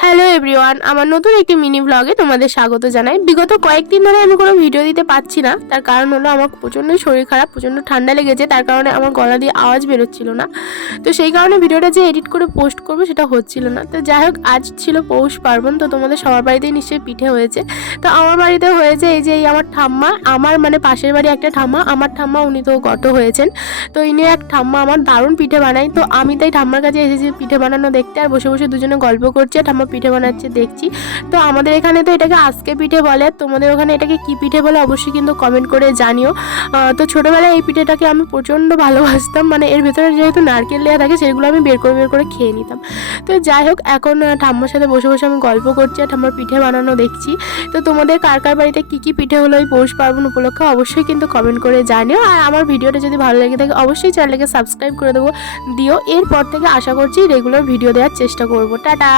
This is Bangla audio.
হ্যালো এভরিওয়ান, আমার নতুন একটি মিনি ব্লগে তোমাদের স্বাগত জানাই। বিগত কয়েকদিন ধরে আমি কোনো ভিডিও দিতে পারছি না, তার কারণ হলো আমার প্রচণ্ড শরীর খারাপ, প্রচণ্ড ঠান্ডা লেগেছে, তার কারণে আমার গলা দিয়ে আওয়াজ বেরোচ্ছিল না। তো সেই কারণে ভিডিওটা যে এডিট করে পোস্ট করবো সেটা হচ্ছিল না। তো যাই হোক, আজ ছিল পৌষ পার্বণ, তো তোমাদের সবার বাড়িতেই নিশ্চয়ই পিঠে হয়েছে। তো আমার বাড়িতে হয়েছে এই যে আমার ঠাম্মা, আমার মানে পাশের বাড়ি একটা ঠাম্মা, আমার ঠাম্মা উনি তো গত হয়েছেন। তো ইনি এক ঠাম্মা আমার দারুণ পিঠে বানায়। তো আমি তাই ঠাম্মার কাছে এসেছি পিঠে বানানো দেখতে, আর বসে বসে দুজনে গল্প করছি আর ঠাম্মা পিঠে বানাচ্ছে দেখছি। তো আমাদের এখানে তো এটাকে আজকে পিঠে বলে, তোমাদের ওখানে এটাকে কি পিঠে বলে অবশ্যই কিন্তু কমেন্ট করে জানিও। তো ছোটোবেলায় এই পিঠেটাকে আমি প্রচণ্ড ভালোবাসতাম, মানে এর ভেতরে যেহেতু নারকেল দেওয়া থাকে সেগুলো আমি বের করে খেয়ে নিতাম। তো যাই হোক, এখন ঠাম্মার সাথে বসে বসে আমি গল্প করছি আর ঠাম্মার পিঠে বানানো দেখছি। তো তোমাদের কার কার বাড়িতে কী কী পিঠে হলো এই পৌষ পার্বণ উপলক্ষে অবশ্যই কিন্তু কমেন্ট করে জানিও। আর আমার ভিডিওটা যদি ভালো লেগে থাকে অবশ্যই চ্যানেলকে সাবস্ক্রাইব করে দিও। এরপর থেকে আশা করছি রেগুলার ভিডিও দেওয়ার চেষ্টা করব। টাটা।